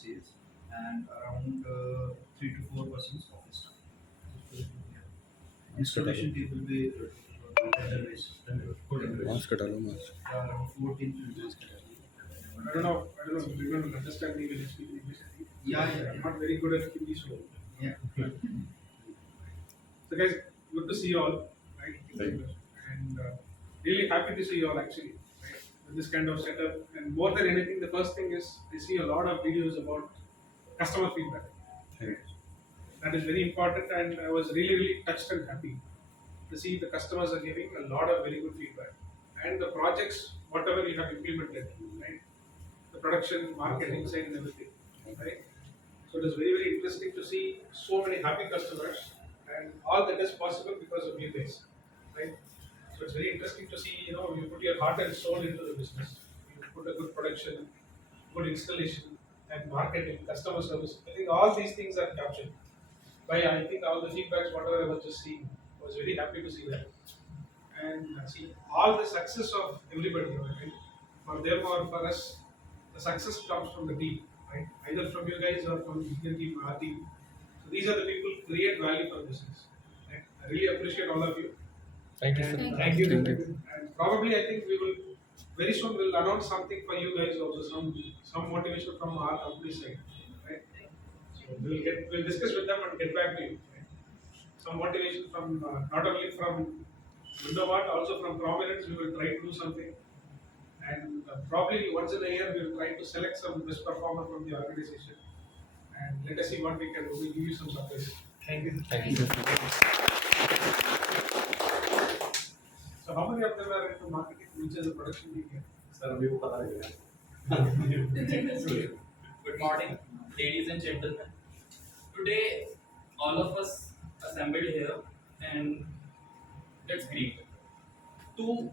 sales, and around 3 to 4% office staff. Installation team will be tender-based. Mask डालो mask Around 14 to I don't know. We don't understand the English. yeah. I'm not very good at Hindi, so. Yeah. So guys, good to see you all, right? Right. And really happy to see you all actually, right? With this kind of setup, and more than anything, the first thing is I see a lot of videos about customer feedback. Right. That is very important, and I was really touched and happy to see the customers are giving a lot of very good feedback, and the projects, whatever we have implemented, right? The production, marketing side, and everything, right? So it is very interesting to see so many happy customers, and all that is possible because of you guys, right? So it's very interesting to see, you know, you put your heart and soul into the business. You put a good production, good installation, and marketing, customer service. I think all these things are captured. By I think all the feedbacks, whatever I was just seeing, I was very happy to see that. And see all the success of everybody, right? For them or for us, the success comes from the team, right? Either from you guys or from the Indian team, our team. So these are the people who create value for business. Right? I really appreciate all of you. Thank you, And sir. thank you. Thank you. And probably I think we will very soon we'll announce something for you guys also, some motivation from our company side. Right? So we'll discuss with them and get back to you. Right? Some motivation from not only from Windowart, also from Prominence, we will try to do something. And probably once in a year, we will try to select some best performer from the organization. And let us see what we can do. We'll give you some surprise. Thank you. Thank you, sir. So how many of them are into marketing, which is the production team here? Sir अभी वो पता लगेगा. Good morning, ladies and gentlemen. Today, all of us assembled here, and that's great. Two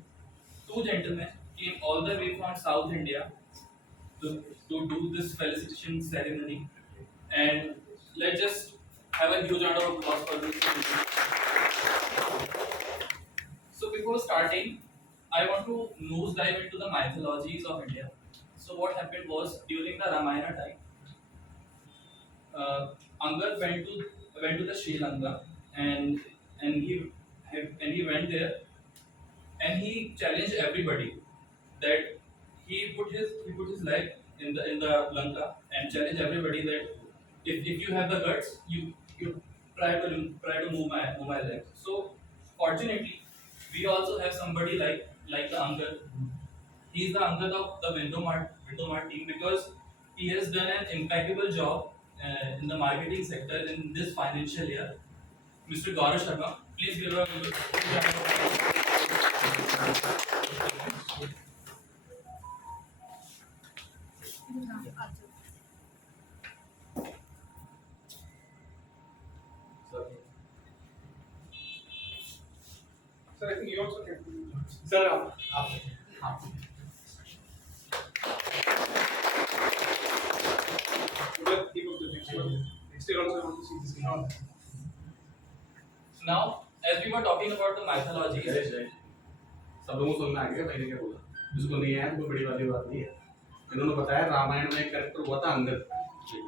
gentlemen came all the way from South India to do this felicitation ceremony, and let's just have a huge round of applause for this. So before starting, I want to nose dive into the mythologies of India. So what happened was during the Ramayana time, Angad went to the Sri Lanka, and he went there, and he challenged everybody that he put his leg in the Lanka and challenged everybody that if you have the guts, you try to move my leg. So fortunately, we also have somebody like the Angad. He is the Angad of the Windomart team because he has done an impeccable job in the marketing sector in this financial year. Mr. Gaurav Sharma, please give a big round of applause. Sir, I think you also can. Sir आप We'll keep up the next one. Next year also I want to see this thing. Now, as we were talking about the mythologies, सब लोगों को समझ में आ गया भाई ने क्या बोला. जिसको नहीं आया कोई बड़ी वाली बात नहीं है. इन्होंने बताया रामायण में एक कैरेक्टर हुआ था अंगद.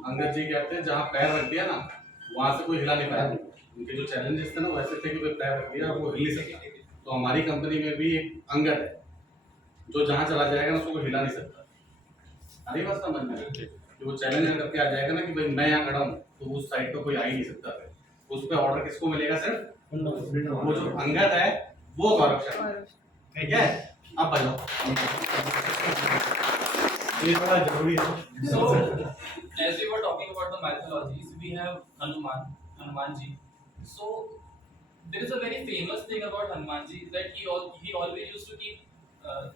अंगद जी कहते हैं जहाँ पैर रख दिया ना वहाँ से कोई हिला नहीं पाया. उनके जो चैलेंजेस थे ना वैसे थे कि कोई पैर रख दिया वो हिल नहीं सकता. तो हमारी कंपनी में भी एक अंगद है जो जहाँ चला जाएगा ना उसको कोई हिला नहीं सकता. अरे बात समझ में कि वो चैलेंज करके आ जाएगा ना कि भाई मैं यहाँ खड़ा हूँ तो उस साइड पे कोई आ ही नहीं सकता है. उस पर ऑर्डर किसको मिलेगा सर? वो जो अंगद है वो गौरव शर्मा. ठीक है अब बताओ ये बड़ा जरूरी है. so as we were talking about the mythologies, we have Hanumanji. So there is a very famous thing about Hanumanji that he always used to keep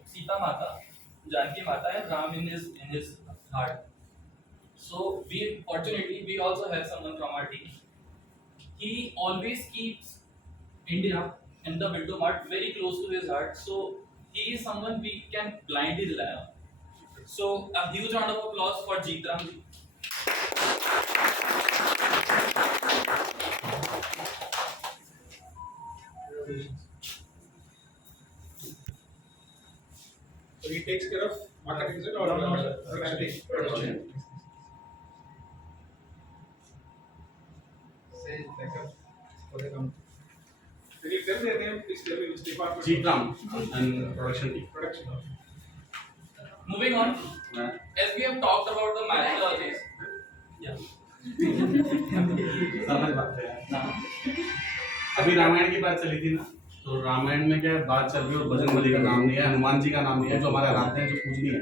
Sita Mata, Janki Mata, and Ram in his heart. So we also have someone from our team. He always keeps India and the Windomart very close to his heart. So he is someone we can blindly rely on. So a huge round of applause for Jeet Ram ji. So he takes care of marketing, is it, or production. stage backup for the company. Can you tell their name? Please tell me which department. Jeetram and production team. Production. Moving on, as we have talked about the methodologies. Yeah. समझ बात है अभी रामायण की बात चली थी ना, तो रामायण में क्या बात चल रही है और बजरंगबली का नाम नहीं है, हनुमान जी का नाम नहीं है, जो हमारे आराध्य हैं, जो पूजनीय है।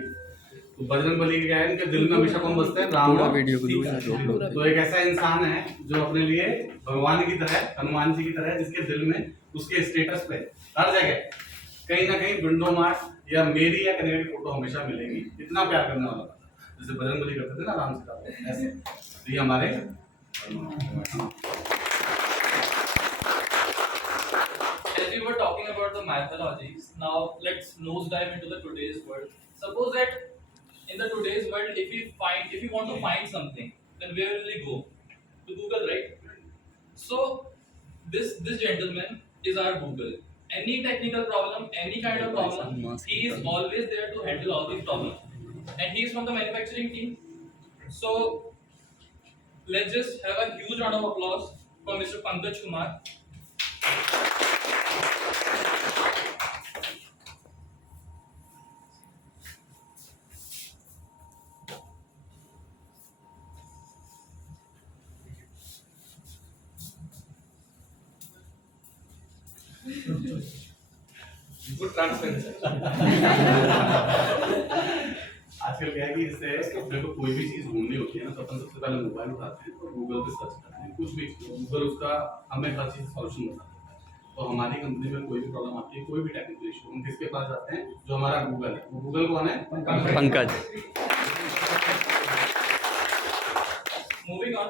तो बजरंगबली क्या है, इनके दिल में हमेशा कौन बसते हैं? राम और सीता। तो एक ऐसा इंसान है जो अपने लिए भगवान की तरह, हनुमान जी की तरह, जिसके दिल में उसके स्टेटस पे हर जगह कहीं ना कहीं विंडो मार्क या मेरी या कन्हैया की फोटो हमेशा मिलेगी। इतना प्यार करने वाला था, जैसे बजरंगबली करते थे ना राम सीता, ऐसे तो ये हमारे As we were talking about the methodologies, now let's nose dive into the today's world. Suppose that in the today's world, if we want to find something, then where will we go? To Google, right? So this gentleman is our Google. Any technical problem, any kind of problem, he is always there to handle all these problems. And he is from the manufacturing team. So let's just have a huge round of applause for Mr. Pankaj Kumar. Good transparency. आजकल क्या है कि इससे अपने को कोई भी चीज ढूंढनी होती है ना, तो अपन सबसे पहले मोबाइल उठाते हैं और गूगल पे सर्च करते हैं कुछ भी। गूगल उसका हमें हर चीज सॉल्यूशन बता देता है। तो हमारी कंपनी में कोई भी प्रॉब्लम आती है, कोई भी टेक्निकल इशू, हम किसके पास जाते हैं? जो हमारा गूगल है। वो गूगल कौन है? Pankaj. Moving on,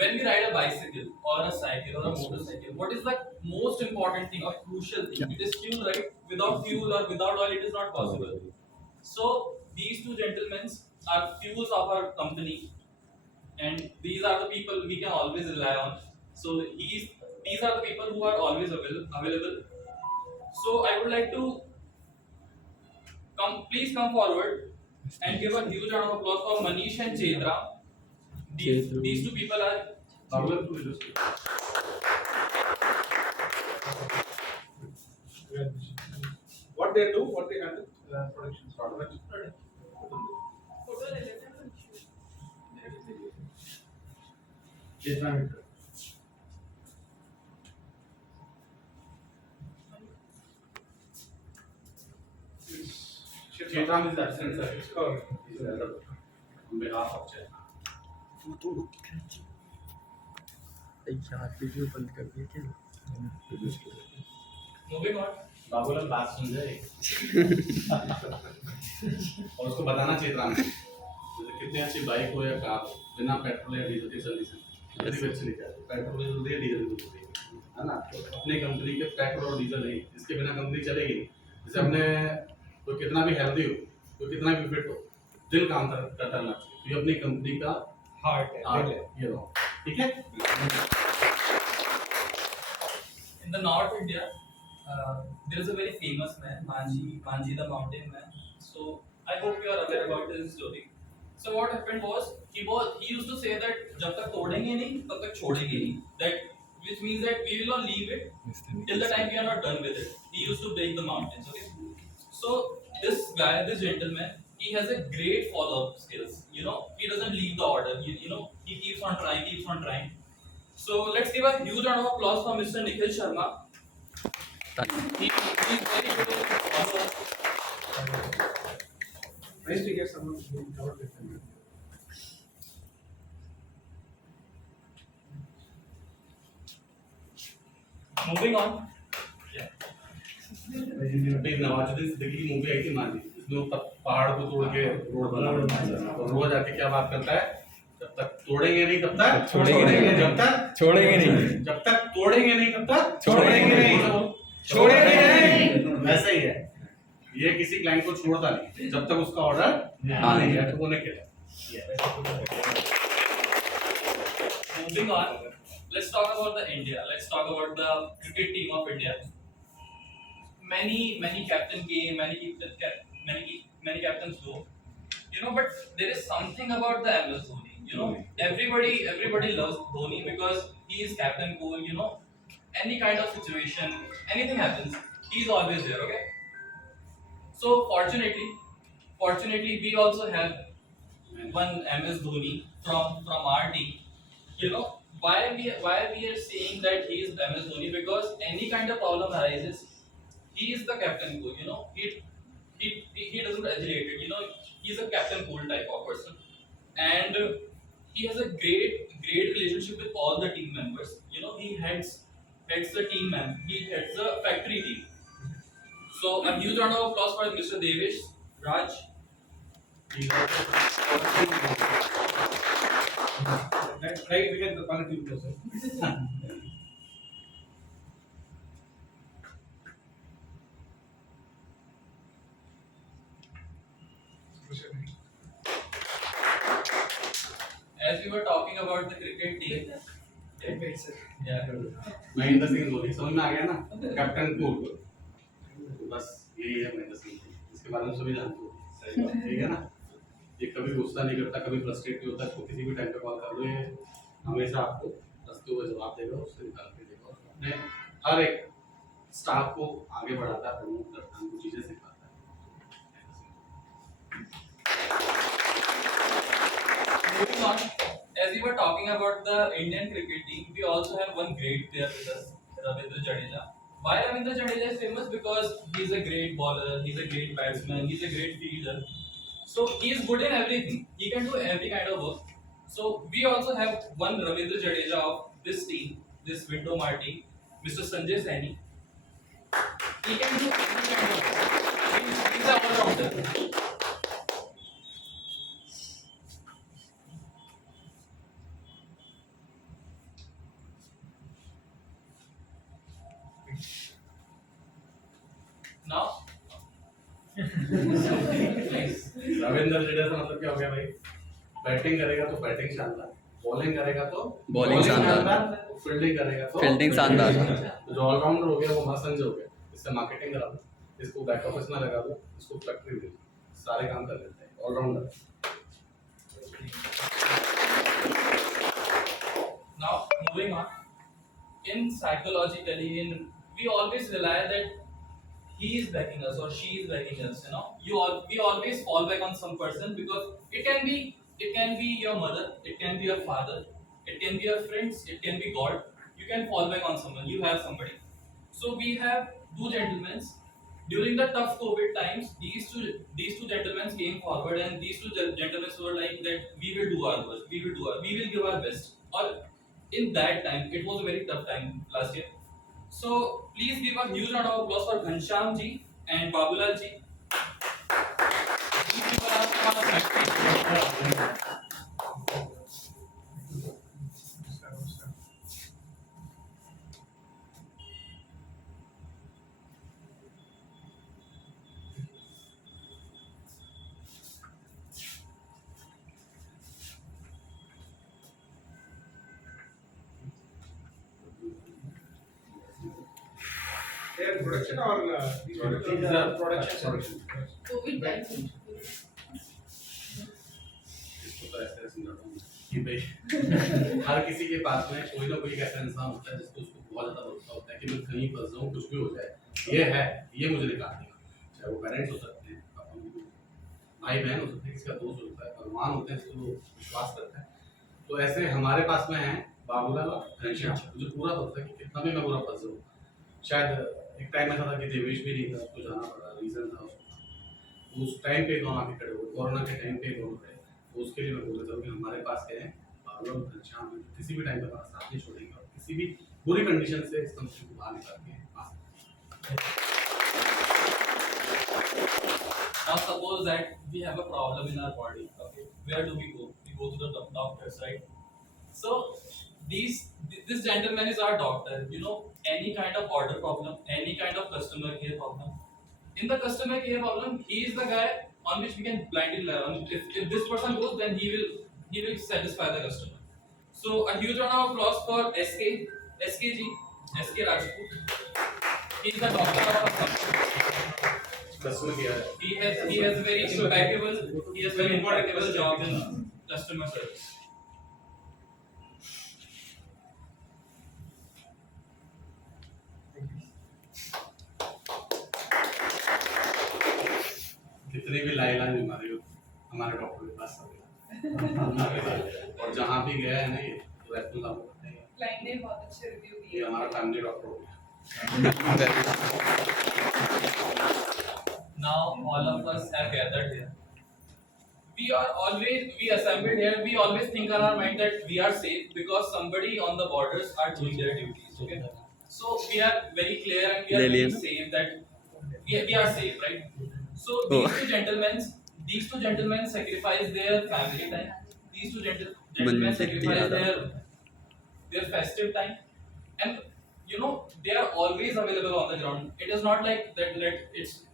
when we ride a bicycle or a cycle or a motorcycle, what is the most important thing or crucial thing? It is fuel, right? Without fuel or without oil, it is not possible. So these two gentlemen are fuels of our company, and these are the people we can always rely on. So these are the people who are always available. So I would like to please come forward and give a huge round of applause for Manish and Chetra. These two people are What they do, what they handle? Production. Chetan is absent, sir. On behalf of Chetan. यार video बंद कर दिया क्या? moving on. Babulal बात सुन जाए और उसको बताना चेतना में, जैसे कितनी अच्छी बाइक हो या कार हो, बिना पेट्रोल या डीजल के चलनी से कितनी भी अच्छी निकलती है। पेट्रोल भी जरूरी है, डीजल भी जरूरी है ना। तो अपनी कंपनी के पेट्रोल और डीजल नहीं, इसके बिना कंपनी चलेगी नहीं। जैसे अपने कोई कितना भी हेल्दी हो, कोई कितना भी फिट हो, दिल काम करता रहना चाहिए। तो ये अपनी कंपनी का Heart. ये लो, ठीक है। In the North India, there is a very famous man, Manji the mountain man. So I hope you are aware about his story. So what happened was he used to say that जब तक तोड़ेंगे नहीं तब तक छोड़ेंगे नहीं. That which means that we will not leave it till the time we are not done with it. He used to break the mountains. Okay. So this guy, this gentleman, he has a great follow-up skills. You know, he doesn't leave the order. You know, he keeps on trying. So let's give a huge round of applause for Mr. Nikhil Sharma. He's very good at his follow-up. Nice to hear someone who covered with them. Moving on. एक नवाजुद्दीन सिद्दीकी की movie आई थी माली, इसमें वो पहाड़ को तोड़ के road बना रहा है और रोज आके क्या बात करता है, जब तक तोड़ेंगे नहीं तब तक छोड़ेंगे नहीं, जब तक छोड़ेंगे नहीं, जब तक तोड़ेंगे नहीं तब तक छोड़ेंगे नहीं, छोड़ेंगे नहीं। वैसे ही है, ये किसी क्लाइंट को छोड़ता नहीं जब तक उसका ऑर्डर नहीं है तो उन्हें क्या। Moving on. Let's talk about the India. Let's talk about the cricket team of India. Many captain came, many captains go. You know, but there is something about the MS Dhoni. You know, everybody loves Dhoni because he is captain cool. You know, any kind of situation, anything happens, he's always there. Okay. So fortunately, we also have one MS Dhoni from our team. You know why we are saying that he is MS Dhoni, because any kind of problem arises, he is the captain cool. You know, he doesn't agitate it. You know, he's a captain cool type of person, and he has a great relationship with all the team members. You know, he heads the team he heads the factory team. So a huge round of applause for Mr. Devesh Raj. Right, we get the quality closer. As we were talking about the cricket team, yeah, Mahendra Singh Dhoni समझ में आ गया ना, captain cool. तो बस यही है महेंद्र सिंह धोनी, इसके बारे में सभी जानते हो, ठीक है ना। ये कभी गुस्सा नहीं करता, कभी फ्रस्ट्रेट नहीं होता, इसको किसी भी टाइम पे कॉल कर लो, ये हमेशा आपको हंसते हुए जवाब देगा, उससे निकाल के देगा, अपने हर एक स्टाफ को आगे बढ़ाता है, प्रमोट करता है, उनको चीजें सिखाता है। moving on, as we were talking about the Indian cricket team, we also have one great player with us, Ravindra Jadeja. Why Ravindra Jadeja is famous? Because he's a great bowler, he's a great batsman, he's a great fielder. So he is good in everything. He can do every kind of work. So we also have one Ravindra Jadeja of this team, this Window Marty, Mr. Sanjay Saini. He can do every kind of work. He's an all-rounder. Now, nice. Ravindra Jadeja मतलब क्या हो गया भाई? Batting करेगा तो batting शानदार, bowling करेगा तो बॉलिंग शानदार, फील्डिंग करेगा तो फील्डिंग शानदार। जो ऑलराउंडर हो गया वो महासंजय हो गया। इससे मार्केटिंग करा दो, इसको बैक ऑफिस में लगा दो, इसको फैक्ट्री दे दो, सारे काम कर लेते हैं, allrounder. Now, moving on. In psychologically, we always rely that he is backing us or she is backing us. You know, we always fall back on some person, because it can be your mother, it can be your father, it can be your friends, it can be God. You can fall back on someone. You have somebody. So we have two gentlemen. During the tough COVID times, these two gentlemen came forward, and these two gentlemen were like that we will do our best, we will give our best. Or in that time, it was a very tough time last year. So please give a huge round of applause for Ghanshyam ji and Babulal ji. These people are from our factory. They are production or these are production. COVID-19. इसको तो ऐसे समझाता हूँ कि भाई हर किसी के पास में कोई ना कोई ऐसा इंसान होता है जिसको उसको बहुत ज़्यादा भरोसा होता है कि मैं कहीं फंस जाऊँ, कुछ भी हो जाए, ये मुझे निकाल देगा। चाहे वो पेरेंट्स हो सकते हैं, भाई बहन हो सकते हैं, किसी का दोस्त होता है, भगवान होते हैं, जिसको वो विश्वास करता है। तो ऐसे हमारे पास में है बाबूलाल और घनश्याम। मुझे पूरा पता था कि कितना भी मैं पूरा फंस जाऊँ, शायद एक टाइम ऐसा था कि देवेश भी नहीं था, उसको जाना पड़ा, रीजन था उसका। उस टाइम पे दोनों आके खड़े हुए, कोरोना के टाइम पे दोनों खड़े, तो उसके लिए मैं बोल रहा था कि हमारे पास क्या है, बाबूलाल और घनश्याम किसी भी टाइम पे हमारा साथ नहीं छोड़ेंगे और किसी भी बुरी कंडीशन से इस कंपनी को बाहर निकाल के आ सकते हैं। Now suppose that we have a problem in our body. Okay, where do we go? We go to the doctor's, right? So this gentleman is our doctor. You know, any kind of order problem, any kind of customer care problem. In the customer care problem, he is the guy on which we can blindly rely on. If this person goes, then he will satisfy the customer. So a huge round of applause for SK Rajput. He is the doctor of our company. Customer care है। He has very impeccable job in customer service. जितनी भी लाइलाज बीमारी हो हमारे doctor के पास सब और जहाँ भी गया है ना ये तो रैशनल लागू करते हैं। क्लाइंट ने बहुत अच्छे रिव्यू ये दिए। हमारा फैमिली डॉक्टर हो गया। Now all of us have gathered here. We assembled here. We always think in our mind that we are safe because somebody on the borders are doing their duties. Okay, so we are very clear and we are very safe that we are safe, right? So these two gentlemen sacrifice their family time. These two gentlemen sacrifice their festive time, and you know they are always available on the ground. It is not like that.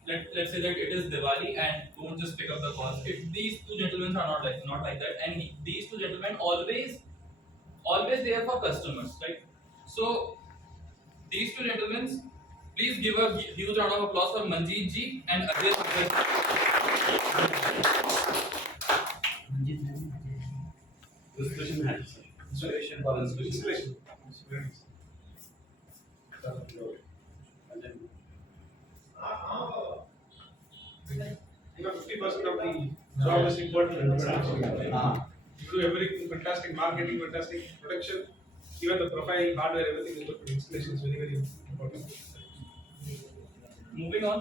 Let's say that it is Diwali and don't just pick up the calls. These two gentlemen are not like that, and these two gentlemen always there for customers, right? So these two gentlemen, please give a huge round of applause for Manjeet ji and Ajay Pankaj. Installation है sir. Installation. और installation। Installation. Very nice. You know, 50% of the job is important. हाँ You do everything fantastic, marketing fantastic, production, even the profile, hardware, everything is good. But installation is very important. Moving on,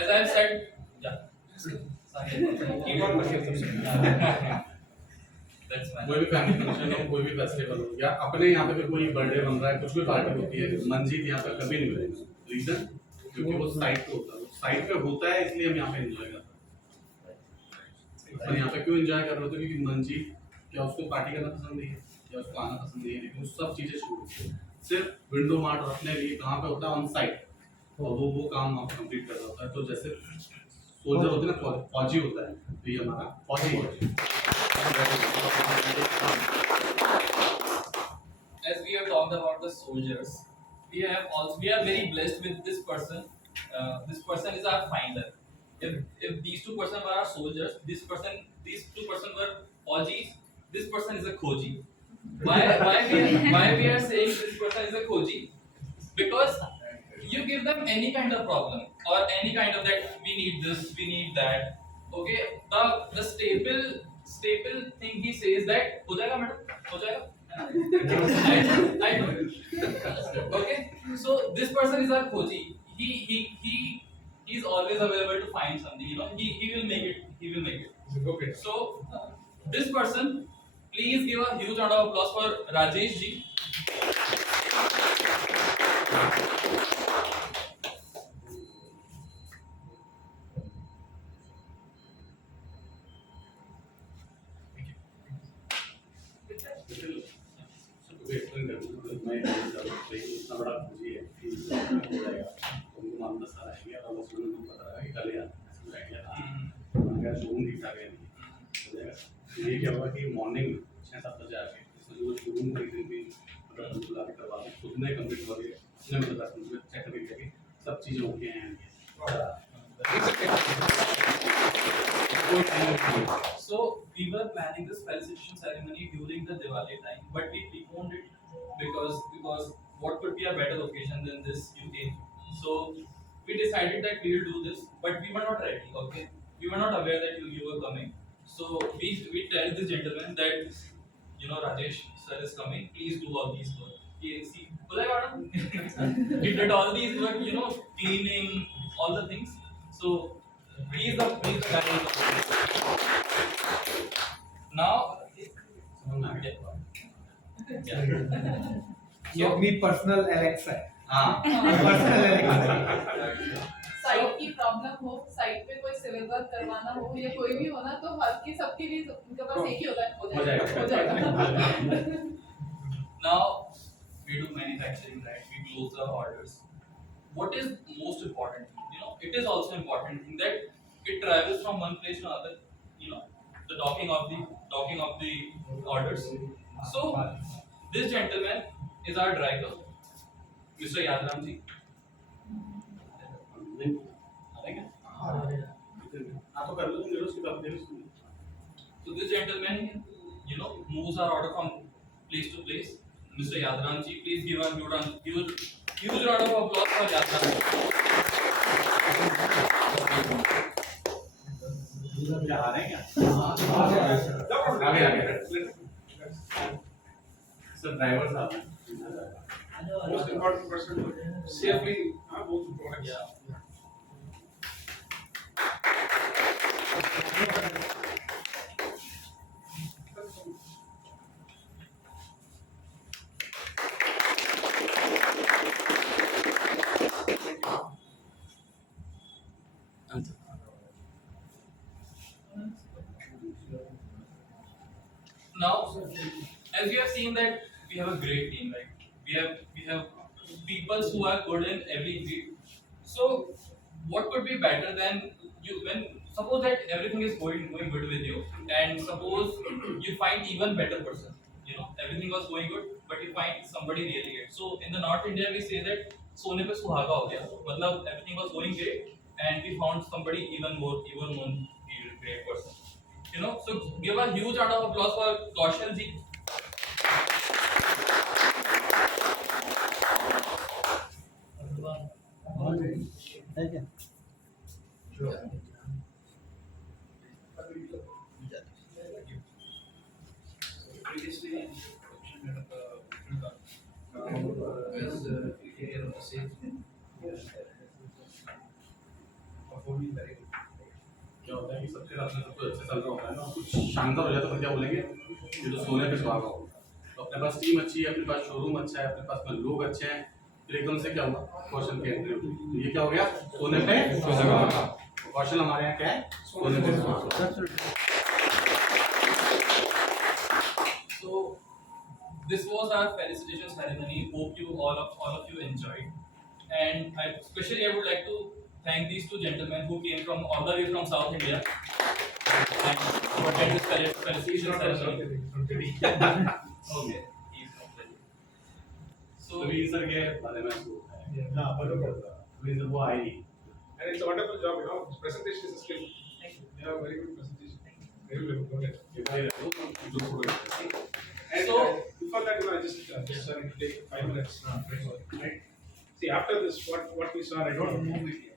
as I have said, yeah. Keep on working. That's fine. कोई भी family function हो कोई भी festival हो या अपने यहाँ पे भी कोई बर्थडे बन रहा है कुछ भी पार्टी होती है मंजीत यहाँ पे कभी नहीं मिलेगा रीजन क्योंकि वो साइट पे होता है साइट पे होता है इसलिए हम यहाँ पे एंजॉय करते हैं और यहाँ पे क्यों एंजॉय कर रहे होते हैं क्योंकि मंजीत क्या उसको पार्टी करना पसंद नहीं है या उसको आना पसंद नहीं है लेकिन वो सब चीज़ें छोड़ सिर्फ विंडो मार्ट रखने के लिए कहाँ पे होता है ऑन साइट और वो काम वहाँ पे कंप्लीट कर रहा होता है तो जैसे सोल्जर होते हैं ना फौजी होता है तो ये हमारा फौजी As we have talked about the soldiers, we are very blessed with this person. This person is our finder. If these two person were our soldiers, these two person were Fauji's, this person is a Khoji. Why we are saying this person is a Khoji? Because you give them any kind of problem or any kind of that we need this, we need that. Okay, the staple thing he says that हो जाएगा madam हो जाएगा I do. Okay, so this person is our Khoji. He is always available to find something. You know, he will make it. Okay. So this person, please give a huge round of applause for Rajesh ji. इतना बड़ा खोजी है कि हो जाएगा उनको मामला सारा आएगा और वो सुनने को पता लगा कि कल यार ऐसा आइडिया मैंने शोरूम दिखा गया नहीं हो जाएगा तो ये क्या होगा कि मॉर्निंग 6-7 बजे आके इसमें जो शोरूम खरीदने की मतलब बुला के करवा दें खुद ने कंप्लीट कर दिया उसने मुझे बस मुझे चेक करके कि सब चीज़ें ओके हैं So we were planning this felicitation ceremony during the Diwali time, but we preponed it because what could be a better occasion than this UK? So we decided that we will do this, but we were not ready. Okay, we were not aware that you were coming. So we tell this gentleman that Rajesh sir is coming. Please do all these work. See, he did all these work. Cleaning, all the things. So please the guy. Now, ये अपनी personal Alexa है हाँ personal Alexa site की problem हो, site पे कोई civil work करवाना हो या कोई भी होना तो हर की सबके लिए उनके पास एक ही होता है हो जाएगा now we do manufacturing, right? We close the orders. What is most important? It is also important thing that it travels from one place to another. The docking of the orders. So this gentleman is our driver, Mr. Yadram ji. So this gentleman, moves our order from place to place. Mr. Yadram ji, please give a huge round of applause for Yadram ji. क्या आ रहे हैं क्या आगे आगे sir driver साहब हैं Most important person to safely move the products. Now, as you have seen that we have a great team, right? We have people who are good in every field. So, what could be better than you when suppose that everything is going good with you, and suppose you find even better person. You know, everything was going good, but you find somebody really great. So, in the North India, we say that सोने पे सुहागा हो गया. मतलब everything was going great, and we found somebody even more great person. You know, so give a huge round of applause for Kaushal ji. Previously, you mentioned that as area of the sales, performing very good. क्या होता है कि सबके साथ में सब कुछ अच्छा चल रहा होता है ना कुछ शानदार हो जाए तो फिर क्या बोलेंगे ये तो सोने पे सुहागा हो तो अपने पास टीम अच्छी है अपने पास शोरूम अच्छा है अपने पास में लोग अच्छे हैं फिर एकदम से क्या हुआ कौशल की एंट्री हुई तो ये क्या हो गया सोने पे सुहागा कौशल हमारे यहाँ क्या है सोने पे सुहागा So this was our felicitation ceremony. Hope you all of you enjoyed. And especially I would like to thank these two gentlemen who came from all the way from South India and to attend this felicitation ceremony. Okay. He's not ready. तो So भी sir के बारे में हाँ, बराबर. तो sir वो आई And it's a wonderful job, you know. Presentation is a skill. You have very good presentation. Very good. Go ahead. ये भाई रखो And So- before that, you know, I just sorry to take 5 minutes. Right? See, after this, what we saw, I don't know. Wait.